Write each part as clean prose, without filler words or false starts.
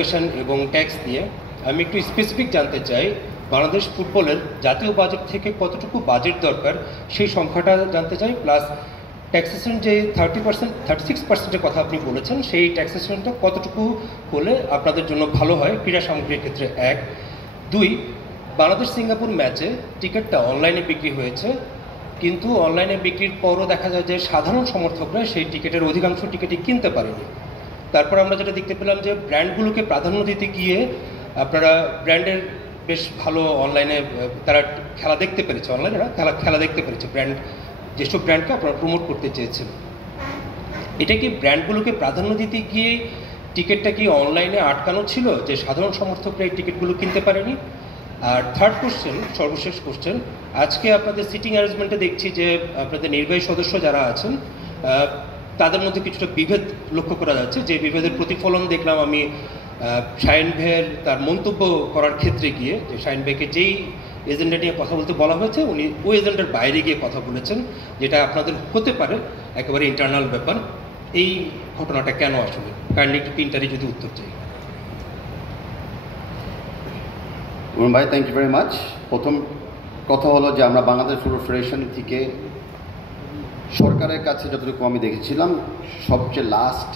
Education এবং tax দিয়ে আমি একটু স্পেসিফিক জানতে চাই, বাংলাদেশ ফুটবলের জাতীয় বাজেট থেকে কতটুকু বাজেট দরকার সেই সংখ্যাটা জানতে চাই। প্লাস ট্যাক্সেশন যে 36%-এর কথা আপনি বলেছেন, সেই ট্যাক্সেশনটা কতটুকু হলে আপনাদের জন্য ভালো হয় ক্রীড়া সামগ্রীর ক্ষেত্রে। 1, 2, বাংলাদেশ সিঙ্গাপুর ম্যাচে টিকিটটা অনলাইনে বিক্রি হয়েছে, কিন্তু অনলাইনে বিক্রির পরও দেখা যায় যে সাধারণ সমর্থকরা সেই টিকিটের অধিকাংশ টিকিটই কিনতে পারেনি। তারপর আমরা যেটা দেখতে পেলাম যে ব্র্যান্ডগুলোকে প্রাধান্য দিতে গিয়ে আপনারা ব্র্যান্ডের বেশ ভালো অনলাইনে তারা খেলা দেখতে পেরেছে, অনলাইনে না খেলা দেখতে পেরেছে, ব্র্যান্ড যেসব ব্র্যান্ডকে আপনারা প্রমোট করতে চেয়েছেন। এটা কি ব্র্যান্ডগুলোকে প্রাধান্য দিতে গিয়ে টিকিটটা কি অনলাইনে আটকানো ছিল যে সাধারণ সমর্থকরা এই টিকিটগুলো কিনতে পারেনি? আর থার্ড কোশ্চেন, সর্বশেষ কোশ্চেন, আজকে আপনাদের সিটিং অ্যারেঞ্জমেন্টে দেখছি যে আপনাদের নির্বাহী সদস্য যারা আছেন তাদের মধ্যে কিছুটা বিভেদ লক্ষ্য করা যাচ্ছে। যে বিভেদের প্রতিফলন দেখলাম আমি শাহিন ভাইয়ের তার মন্তব্য করার ক্ষেত্রে গিয়ে, যে শাহিন ভাইকে যেই এজেন্ডা নিয়ে কথা বলতে বলা হয়েছে উনি ওই এজেন্ডার বাইরে গিয়ে কথা বলেছেন, যেটা আপনাদের হতে পারে একেবারে ইন্টারনাল ব্যাপার। এই ঘটনাটা কেন আসলে কাইন্ডলি একটু তিনটারই যদি উত্তর চাই। ভাই, থ্যাংক ইউ ভেরি মাচ। প্রথম কথা হলো যে আমরা বাংলাদেশ ফুটবল ফেডারেশন থেকে সরকারের কাছে যতটুকু আমি দেখেছিলাম সবচেয়ে লাস্ট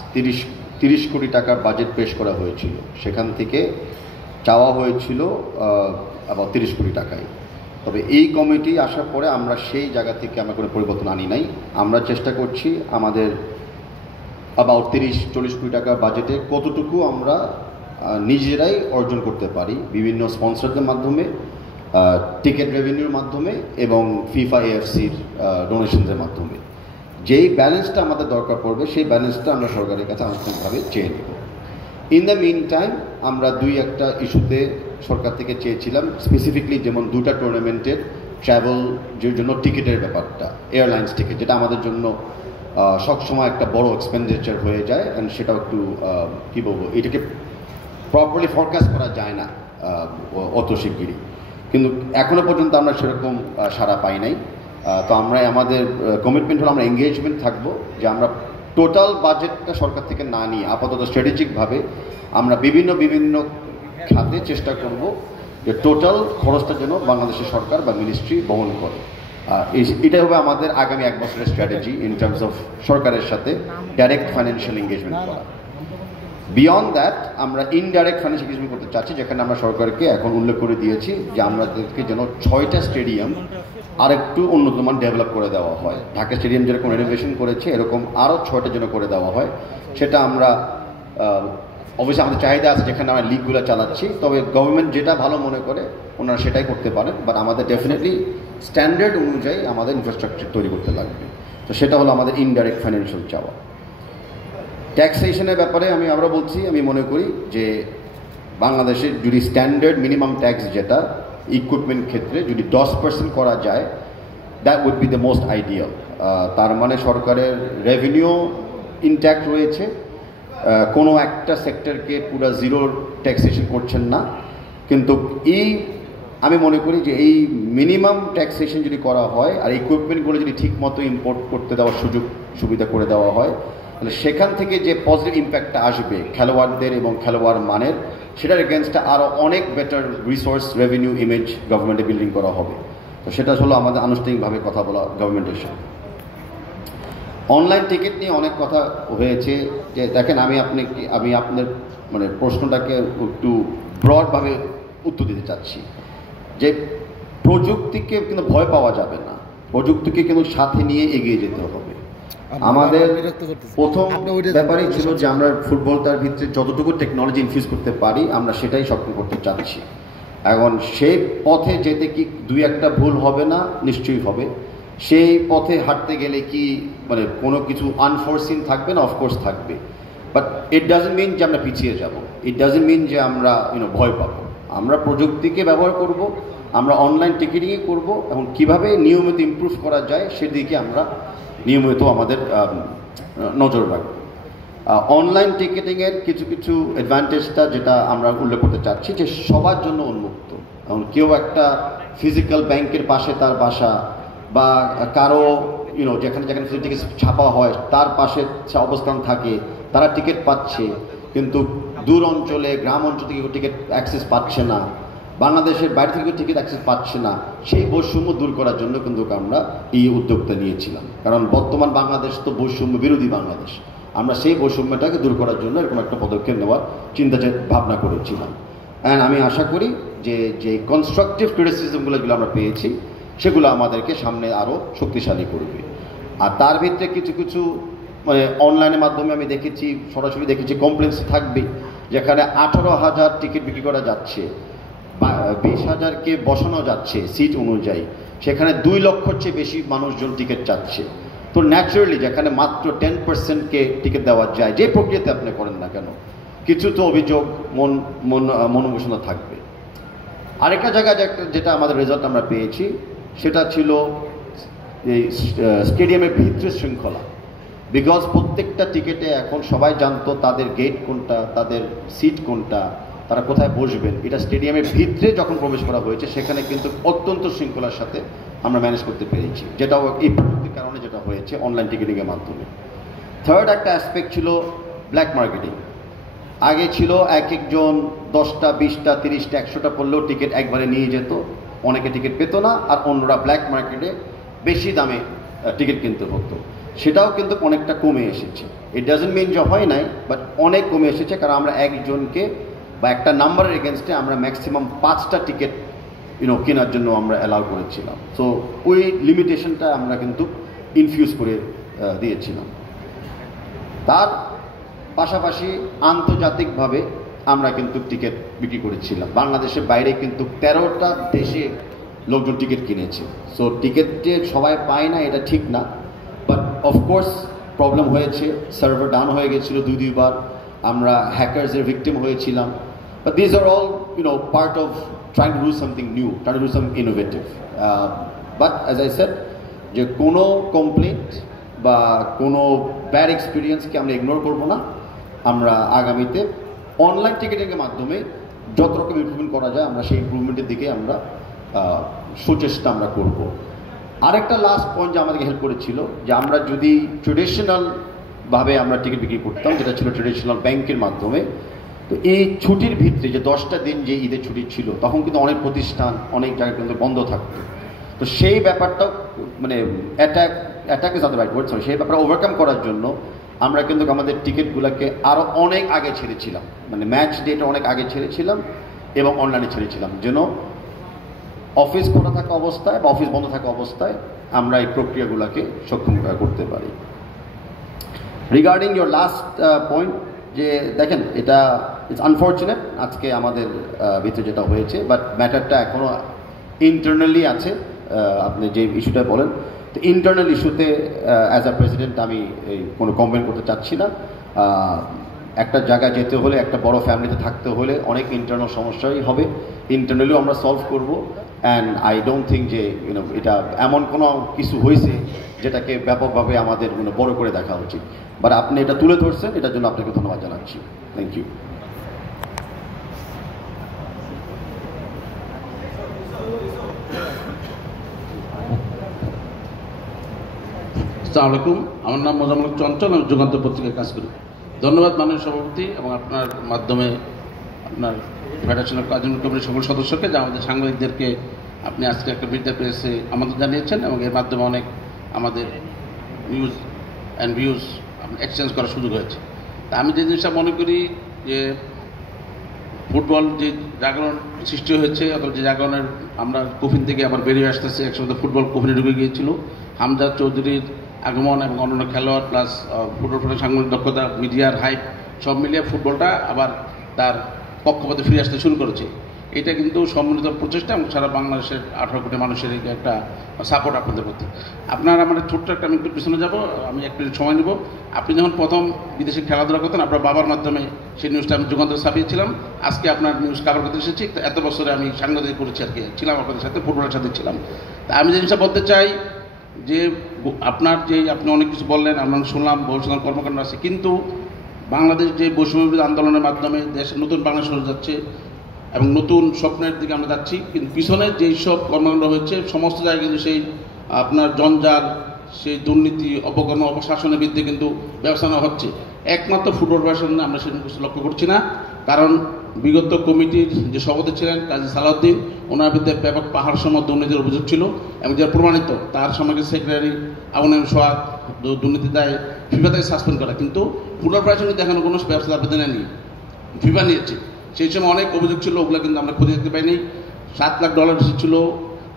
30 কোটি টাকার বাজেট পেশ করা হয়েছিল, সেখান থেকে চাওয়া হয়েছিল আবার 30 কোটি টাকায়। তবে এই কমিটি আসার পরে আমরা সেই জায়গা থেকে আমরা কোনো পরিবর্তন আনি নাই। আমরা চেষ্টা করছি আমাদের অ্যাবাউট 30-40 কোটি টাকার বাজেটে কতটুকু আমরা নিজেরাই অর্জন করতে পারি বিভিন্ন স্পন্সরদের মাধ্যমে, টিকিট রেভিনিউর মাধ্যমে এবং ফিফা এএফসির ডোনেশনসের মাধ্যমে। যেই ব্যালেন্সটা আমাদের দরকার পড়বে সেই ব্যালেন্সটা আমরা সরকারের কাছে আনুষ্ঠানিকভাবে চেয়ে নেব। ইন দ্য মিন টাইম আমরা একটা ইস্যুতে সরকার থেকে চেয়েছিলাম, স্পেসিফিকলি যেমন 2টা টুর্নামেন্টের ট্রাভেলের জন্য টিকিটের ব্যাপারটা, এয়ারলাইন্স টিকিট, যেটা আমাদের জন্য সবসময় একটা বড় এক্সপেন্ডিচার হয়ে যায়, অ্যান্ড সেটাও একটু কী বলবো, এটাকে প্রপারলি ফরকাস্ট করা যায় না অত শিগগিরই। কিন্তু এখনও পর্যন্ত আমরা সেরকম সাড়া পাই নাই। তো আমরা আমাদের কমিটমেন্ট হলো আমরা এঙ্গেজমেন্ট থাকবো যে আমরা টোটাল বাজেটটা সরকার থেকে না নিয়ে আপাতত স্ট্র্যাটেজিকভাবে আমরা বিভিন্ন খাতে চেষ্টা করব যে টোটাল খরচটা যেন বাংলাদেশের সরকার বা মিনিস্ট্রি বহন করে। এটাই হবে আমাদের আগামী 1 বছরের স্ট্র্যাটেজি ইন টার্মস অফ সরকারের সাথে ডাইরেক্ট ফাইন্যান্সিয়াল এঙ্গেজমেন্ট করা। বিয়ন্ড দ্যাট আমরা ইনডাইরেক্ট ফাইন্যান্সিয়াল এঙ্গেজমেন্ট করতে চাচ্ছি, যেখানে আমরা সরকারকে এখন উল্লেখ করে দিয়েছি যে আমাদেরকে যেন 6টা স্টেডিয়াম আরেকটু উন্নত মান ডেভেলপ করে দেওয়া হয়। ঢাকা স্টেডিয়াম যেরকম রেনোভেশন করেছে এরকম আরও 6টা যেন করে দেওয়া হয়। সেটা আমরা অবশ্যই আমাদের চাহিদা আছে যেখানে আমরা লিগগুলো চালাচ্ছি, তবে গভর্নমেন্ট যেটা ভালো মনে করে ওনারা সেটাই করতে পারেন, বাট আমাদের ডেফিনেটলি স্ট্যান্ডার্ড অনুযায়ী আমাদের ইনফ্রাস্ট্রাকচার তৈরি করতে লাগবে। তো সেটা হলো আমাদের ইনডাইরেক্ট ফাইন্যান্সিয়াল চাওয়া। ট্যাক্সেশনের ব্যাপারে আমি আবার বলছি, আমি মনে করি যে বাংলাদেশের যদি স্ট্যান্ডার্ড মিনিমাম ট্যাক্স যেটা ইকুইপমেন্ট ক্ষেত্রে যদি 10% করা যায়, that would be the most ideal. তার মানে সরকারের রেভিনিউ ইনট্যাক্ট রয়েছে, কোনো একটা সেক্টরকে পুরো জিরো ট্যাক্সেশন করছেন না। কিন্তু আমি মনে করি যে এই মিনিমাম ট্যাক্সেশন যদি করা হয় আর ইকুইপমেন্টগুলো যদি ঠিকমতো ইম্পোর্ট করতে দেওয়ার সুযোগ সুবিধা করে দেওয়া হয়, তাহলে সেখান থেকে যে পজিটিভ ইম্প্যাক্টটা আসবে খেলোয়াড়দের এবং খেলোয়াড় মানের, সেটার এগেনস্টে আরও অনেক বেটার রিসোর্স রেভিনিউ ইমেজ গভর্নমেন্টে বিল্ডিং করা হবে। তো সেটা হলো আমাদের আনুষ্ঠানিকভাবে কথা বলা গভর্নমেন্টের সাথে। অনলাইন টিকিট নিয়ে অনেক কথা হয়েছে, যে দেখেন আমি আপনাদের মানে প্রশ্নটাকে একটু ব্রডভাবে উত্তর দিতে চাচ্ছি যে প্রযুক্তিকে কিন্তু ভয় পাওয়া যাবে না, প্রযুক্তিকে কিন্তু সাথে নিয়ে এগিয়ে যেতে হবে। আমাদের প্রথম ব্যাপারই ছিল যে আমরা ফুটবলটার ভিতরে যতটুকু টেকনোলজি ইনফিউজ করতে পারি আমরা সেটাই সক্ষম করতে চাচ্ছি। এখন সেই পথে যেতে কি 2-1টা ভুল হবে না? নিশ্চয়ই হবে। সেই পথে হাঁটতে গেলে কি মানে কোনো কিছু আনফোরসিন থাকবে না? অফকোর্স থাকবে, বাট ইট ডাজন্ট মিন যে আমরা পিছিয়ে যাব, ইট ডাজন্ট মিন যে আমরা ভয় পাবো। আমরা প্রযুক্তিকে ব্যবহার করব, আমরা অনলাইন টিকিটিংই করব, এবং কীভাবে নিয়মিত ইমপ্রুভ করা যায় সেদিকে আমরা নিয়মিত আমাদের নজর রাখব। অনলাইন টিকিটিংয়ের কিছু অ্যাডভান্টেজটা যেটা আমরা উল্লেখ করতে চাচ্ছি যে সবার জন্য উন্মুক্ত। এখন কেউ একটা ফিজিক্যাল ব্যাংকের পাশে তার বাসা বা কারো যেখানে টিকিট ছাপা হয় তার পাশে অবস্থান থাকে, তারা টিকিট পাচ্ছে, কিন্তু দূর অঞ্চলে গ্রাম অঞ্চল থেকে টিকিট অ্যাক্সেস পাচ্ছে না, বাংলাদেশের বাইরে থেকে টিকিট অ্যাক্সেস পাচ্ছে না, সেই বৈষম্য দূর করার জন্য কিন্তু আমরা এই উদ্যোগটা নিয়েছিলাম। কারণ বর্তমান বাংলাদেশ তো বৈষম্য বিরোধী বাংলাদেশ, আমরা সেই বৈষম্যটাকে দূর করার জন্য এরকম একটা পদক্ষেপ নেওয়ার চিন্তা ভাবনা করেছিলাম। অ্যান্ড আমি আশা করি যে কনস্ট্রাকটিভ ক্রিটিসিজমগুলো যেগুলো আমরা পেয়েছি সেগুলো আমাদেরকে সামনে আরও শক্তিশালী করবে। আর তার ভিতরে কিছু কিছু মানে অনলাইনের মাধ্যমে আমি দেখেছি, সরাসরি দেখেছি কমপ্লেন্স থাকবে, যেখানে 18,000 টিকিট বিক্রি করা যাচ্ছে, 20,000কে বসানো যাচ্ছে সিট অনুযায়ী, সেখানে 2 লক্ষর চেয়ে বেশি মানুষজন টিকিট চাচ্ছে। তো ন্যাচারালি যেখানে মাত্র 10%কে টিকিট দেওয়া যায়, যে প্রক্রিয়াতে আপনি করেন না কেন, কিছু তো অভিযোগ মনোঘোষণা থাকবে। আরেকটা জায়গায় যেটা আমাদের রেজাল্ট আমরা পেয়েছি সেটা ছিল এই স্টেডিয়ামের ভিতরে শৃঙ্খলা। বিকজ প্রত্যেকটা টিকিটে এখন সবাই জানতো তাদের গেট কোনটা, তাদের সিট কোনটা, তারা কোথায় বসবেন। এটা স্টেডিয়ামের ভিতরে যখন প্রবেশ করা হয়েছে সেখানে কিন্তু অত্যন্ত শৃঙ্খলার সাথে আমরা ম্যানেজ করতে পেরেছি, যেটাও এই প্রযুক্তির কারণে যেটা হয়েছে অনলাইন টিকিটিংয়ের মাধ্যমে। থার্ড একটা অ্যাসপেক্ট ছিল ব্ল্যাক মার্কেটিং। আগে ছিল এক একজন 10টা 20টা 30টা 100টা পড়লেও টিকিট একবারে নিয়ে যেত, অনেকে টিকিট পেত না, আর অন্যরা ব্ল্যাক মার্কেটে বেশি দামে টিকিট কিনতে হতো। সেটাও কিন্তু অনেকটা কমে এসেছে। ইট ডাজন্ট মিন যে হয় নাই, বাট অনেক কমে এসেছে, কারণ আমরা একজনকে বা একটা নাম্বারের এগেনস্টে আমরা ম্যাক্সিমাম 5টা টিকিট কেনার জন্য আমরা অ্যালাউ করেছিলাম। সো ওই লিমিটেশনটা আমরা কিন্তু ইনফিউজ করে দিয়েছিলাম। তার পাশাপাশি আন্তর্জাতিকভাবে আমরা কিন্তু টিকিট বিক্রি করেছিলাম। বাংলাদেশের বাইরে কিন্তু 13টা দেশে লোকজন টিকিট কিনেছে। সো টিকিটে সবাই পায় না এটা ঠিক না, বাট অফকোর্স প্রবলেম হয়েছে, সার্ভার ডাউন হয়ে গেছিলো 2-2বার, আমরা হ্যাকার্সের ভিকটিম হয়েছিলাম। But these are all part of trying to do something new, trying to do some innovative. But as I said, যে কোনো কমপ্লেন্ট বা কোনো ব্যাড এক্সপিরিয়েন্সকে আমরা ইগনোর করবো না। আমরা আগামীতে অনলাইন টিকিটিংয়ের মাধ্যমে যত রকম ইমপ্রুভমেন্ট করা যায় আমরা সেই ইমপ্রুভমেন্টের দিকে আমরা সুচেষ্টা আমরা করব। আরেকটা লাস্ট পয়েন্ট যে আমাদেরকে হেল্প করেছিল, যে আমরা যদি ট্রেডিশনালভাবে আমরা টিকিট বিক্রি করতাম, যেটা ছিল ট্রেডিশনাল ব্যাংকের মাধ্যমে, তো এই ছুটির ভিত্তিতে যে 10টা দিন যে ঈদের ছুটি ছিল, তখন কিন্তু অনেক প্রতিষ্ঠান অনেক জায়গায় কিন্তু বন্ধ থাকতো। তো সেই ব্যাপারটা মানে attack is not the right word, sorry, সেই ব্যাপারটা ওভারকাম করার জন্য আমরা কিন্তু আমাদের টিকিটগুলোকে আরও অনেক আগে ছেড়েছিলাম, মানে ম্যাচ ডেটা অনেক আগে ছেড়েছিলাম এবং অনলাইনে ছেড়েছিলাম, যেন অফিস খোলা থাকা অবস্থায় বা অফিস বন্ধ থাকা অবস্থায় আমরা এই প্রক্রিয়াগুলোকে সক্ষম করতে পারি। রিগার্ডিং ইয়োর লাস্ট পয়েন্ট, যে দেখেন এটা ইটস আনফর্চুনেট আজকে আমাদের ভিতরে যেটা হয়েছে, বাট ম্যাটারটা এখনও ইন্টারনালি আছে। আপনি যে ইস্যুটা বলেন, তো ইন্টারনাল ইস্যুতে অ্যাজ আ প্রেসিডেন্ট আমি কোনো কমপ্লেন করতে চাচ্ছি না। একটা জায়গায় যেতে হলে, একটা বড় ফ্যামিলিতে থাকতে হলে অনেক ইন্টারনাল সমস্যাই হবে, ইন্টারনালিও আমরা সলভ করব। অ্যান্ড আই ডোন্ট থিঙ্ক যে এটা এমন কোনো কিছু হয়েছে যেটাকে ব্যাপকভাবে আমাদের বড় করে দেখা উচিত। বাট আপনি এটা তুলে ধরছেন, এটার জন্য আপনাকে ধন্যবাদ জানাচ্ছি। Thank you. আসসালামু আলাইকুম, আমার নাম মোজাম্মেল চঞ্চল, আমি যুগান্তর পত্রিকায় কাজ করি। ধন্যবাদ মাননীয় সভাপতি এবং আপনার মাধ্যমে আপনার ফেডারেশনের কার্যনির্বাহী কমিটির সকল সদস্যকে, যে আমাদের সাংবাদিকদেরকে আপনি আজকে একটা মিড দ্য প্রেসে আমন্ত্রণ জানিয়েছেন এবং এর মাধ্যমে অনেক আমাদের নিউজ অ্যান্ড ভিউজ এক্সচেঞ্জ করার সুযোগ হয়েছে। তা আমি যে জিনিসটা মনে করি যে ফুটবল যে জাগরণ সৃষ্টি হয়েছে, অথবা যে জাগরণের আমরা কফিন থেকে আবার বেরিয়ে আসতেছে, একসাথে ফুটবল কফিনে ঢুকে গিয়েছিল, হামজা চৌধুরীর আগমন এবং অন্যান্য খেলোয়াড় প্লাস ফুটবল সাংবাদিক দক্ষতা, মিডিয়ার হাইপ সব মিলিয়ে ফুটবলটা আবার তার কক্ষপথে ফিরে আসতে শুরু করেছে। এটা কিন্তু সম্মিলিত প্রচেষ্টা এবং সারা বাংলাদেশের 18 কোটি মানুষের একটা সাপোর্ট আপনাদের প্রতি। আপনার আমার ছোট্ট একটা আমি একটু পিছনে যাবো, আমি একটু সময় নেব। আপনি যখন প্রথম বিদেশে খেলাধুলা করতেন, আপনার বাবার মাধ্যমে সেই নিউজটা আমি যুগান্তর ছাপিয়েছিলাম। আজকে আপনার নিউজ কাভার করতে এসেছি। এত বছরে আমি সাংবাদিক করেছি আর কি, ছিলাম আপনাদের সাথে, ফুটবলের সাথে ছিলাম। তা আমি যে জিনিসটা বলতে চাই যে আপনার যে আপনি অনেক কিছু বললেন, আমরা শুনলাম, ভবিষ্যৎ কর্মকাণ্ড আছে, কিন্তু বাংলাদেশ যে বৈষম্যবিরোধী আন্দোলনের মাধ্যমে দেশের নতুন বাংলাদেশ হয়ে যাচ্ছে এবং নতুন স্বপ্নের দিকে আমরা যাচ্ছি, কিন্তু পিছনে যেই সব কর্মকাণ্ড হচ্ছে সমস্ত জায়গায় কিন্তু সেই আপনার জঞ্জাল, সেই দুর্নীতি, অপকর্ম, অপশাসনের বিরুদ্ধে কিন্তু ব্যবস্থা নেওয়া হচ্ছে। একমাত্র ফুটবল ব্যবসা আমরা সেরকম কিছু লক্ষ্য করছি না। কারণ বিগত কমিটির যে সভাপতি ছিলেন কাজী সালাউদ্দিন, ওনার বিরুদ্ধে ব্যাপক পাহাড় সম দুর্নীতির অভিযোগ ছিল এবং যার প্রমাণিত তার সামগ্রিক সেক্রেটারি আবুল সোহাগ দুর্নীতি দায়ে ফিফা থেকে সাসপেন্ড করা, কিন্তু ফুটবল ফেডারেশন দেখানো কোনো ব্যবস্থা আবেদন নেয়নি, ফিফা নিয়েছে। সেই সময় অনেক অভিযোগ ছিল, ওগুলো কিন্তু আমরা খুঁজে দেখতে পাইনি। $7 লাখ এসেছিল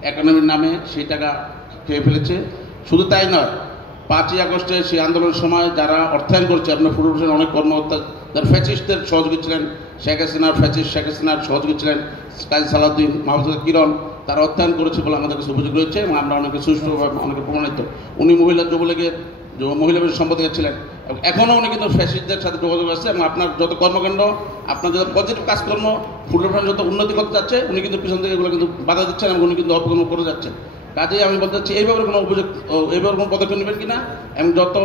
একাডেমির নামে, সেই টাকা খেয়ে ফেলেছে। শুধু তাই নয়, 5ই আগস্টে সেই আন্দোলনের সময় যারা অর্থায়ন করেছে, আপনার ফুটবল ফেডারেশনের অনেক কর্মকর্তা যারা ফ্যাসিস্টদের সহযোগী ছিলেন, শেখ হাসিনার সহযোগী ছিলেন কাজী সালাউদ্দিন, মাহমুদ কিরণ, তারা অর্থায়ন করেছে বলে আমাদের কাছে অভিযোগ রয়েছে এবং আমরা অনেকে সুষ্ঠুভাবে অনেকে প্রমাণিত। উনি মহিলা যুবলীগের মহিলা সম্পাদক ছিলেন এবং এখনও উনি কিন্তু ফ্যাসিস্টদের সাথে যোগাযোগ আছে এবং আপনার যত কর্মকাণ্ড, আপনার যত পজিটিভ কাজকর্ম, ফুটবল ফেডারেশন যত উন্নতি করতে যাচ্ছে, উনি কিন্তু পিছন থেকে এগুলো কিন্তু বাধা দিচ্ছেন এবং উনি কিন্তু অপকর্ম করে যাচ্ছেন। কাজেই আমি বলতে চাচ্ছি এইভাবে কোনো অভিযোগ, এইভাবে কোনো পদক্ষেপ নেবেন কিনা এবং যত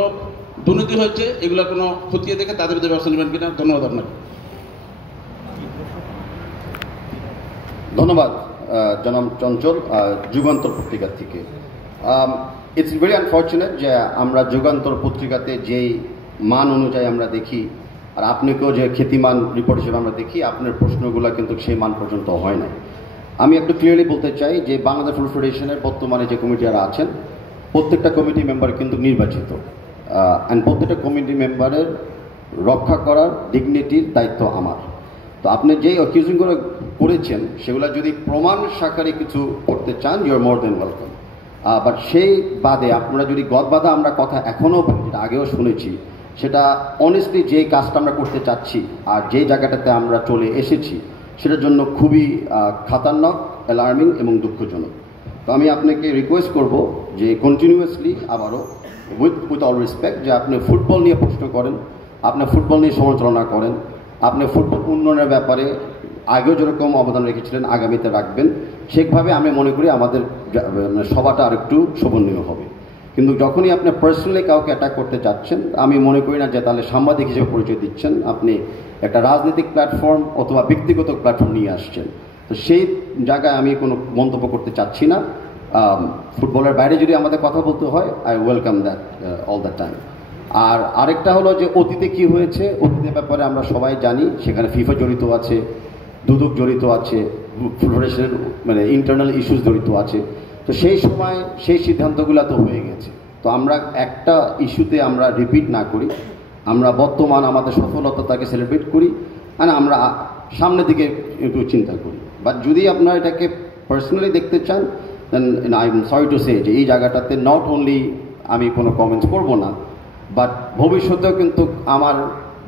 দুর্নীতি হয়েছে এগুলো কোনো খতিয়ে দেখে তাদের বিরুদ্ধে ব্যবস্থা নেবেন কিনা। ধন্যবাদ আপনাকে। ধন্যবাদ জনাব চঞ্চল, যুগান্তর পত্রিকা থেকে। ইটস ভেরি আনফর্চুনেট যে আমরা যুগান্তর পত্রিকাতে যেই মান অনুযায়ী আমরা দেখি আর আপনাকেও যে খ্যাতিমান রিপোর্ট হিসেবে আমরা দেখি, আপনার প্রশ্নগুলো কিন্তু সেই মান পর্যন্ত হয় নাই। আমি একটু ক্লিয়ারলি বলতে চাই যে বাংলাদেশ ফুটবল ফেডারেশনের বর্তমানে যে কমিটিরা আছেন, প্রত্যেকটা কমিটি মেম্বার কিন্তু নির্বাচিত, অ্যান্ড প্রত্যেকটা কমিটি মেম্বারের রক্ষা করার ডিগনিটির দায়িত্ব আমার। তো আপনি যেই অ্যাকিউজিংগুলো করেছেন সেগুলো যদি প্রমাণ সাকারে কিছু করতে চান, you are more than welcome. But সেই বাদে আপনারা যদি গদবাধা আমরা কথা এখনও যেটা আগেও শুনেছি, সেটা অনেস্টলি যে কাজটা আমরা করতে চাচ্ছি আর যে জায়গাটাতে আমরা চলে এসেছি সেটার জন্য খুবই খাতারনাক, অ্যালার্মিং এবং দুঃখজনক। তো আমি আপনাকে রিকোয়েস্ট করব যে কন্টিনিউয়াসলি আবারও উইথ অল রেসপেক্ট যে আপনি ফুটবল নিয়ে প্রশ্ন করেন, আপনি ফুটবল নিয়ে সমালোচনা করেন, আপনি ফুটবল উন্নয়নের ব্যাপারে আগেও যেরকম অবদান রেখেছিলেন আগামীতে রাখবেন, সেভাবে আমি মনে করি আমাদের সভাটা আরেকটু শোভনীয় হবে। কিন্তু যখনই আপনি পার্সোনালি কাউকে অ্যাটাক করতে যাচ্ছেন, আমি মনে করি না যে তাহলে সাংবাদিক হিসেবে পরিচয় দিচ্ছেন, আপনি একটা রাজনৈতিক প্ল্যাটফর্ম অথবা ব্যক্তিগত প্ল্যাটফর্ম নিয়ে আসছেন। তো সেই জায়গায় আমি কোনো মন্তব্য করতে চাচ্ছি না। ফুটবলের বাইরে যদি আমাদের কথা বলতে হয়, I welcome that all the time. আর আরেকটা হলো যে অতীতে কি হয়েছে, অতীতের ব্যাপারে আমরা সবাই জানি, সেখানে ফিফা জড়িত আছে, দুদক জড়িত আছে, ফেডারেশনের মানে ইন্টারনাল ইস্যুস জড়িত আছে। তো সেই সময় সেই সিদ্ধান্তগুলো তো হয়ে গেছে। তো আমরা একটা ইস্যুতে আমরা রিপিট না করি, আমরা বর্তমান আমাদের সফলতাটাকে সেলিব্রেট করি আর আমরা সামনের দিকে একটু চিন্তা করি। বাট যদি আপনারা এটাকে পার্সোনালি দেখতে চান, then I am sorry to say যে এই জায়গাটাতে নট অনলি আমি কোনো কমেন্টস করবো না, বাট ভবিষ্যতেও কিন্তু আমার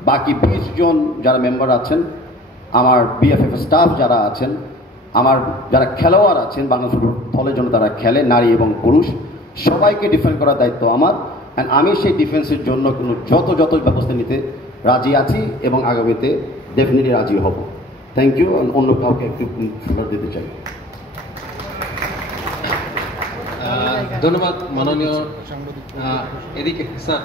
বাকি 20 জন যারা মেম্বার আছেন, আমার বিএফএফ স্টাফ যারা আছেন, আমার যারা খেলোয়াড় আছেন বাংলা ফুটবল দলের জন্য তারা খেলে, নারী এবং পুরুষ, সবাইকে ডিফেন্ড করার দায়িত্ব আমার। অ্যান্ড আমি সেই ডিফেন্সের জন্য যত ব্যবস্থা নিতে রাজি আছি এবং আগামীতে ডেফিনেটলি রাজি হব। Thank you. অন্য কাউকে একটু ফ্লোর দিতে চাই। ধন্যবাদ মাননীয় এদিকে স্যার।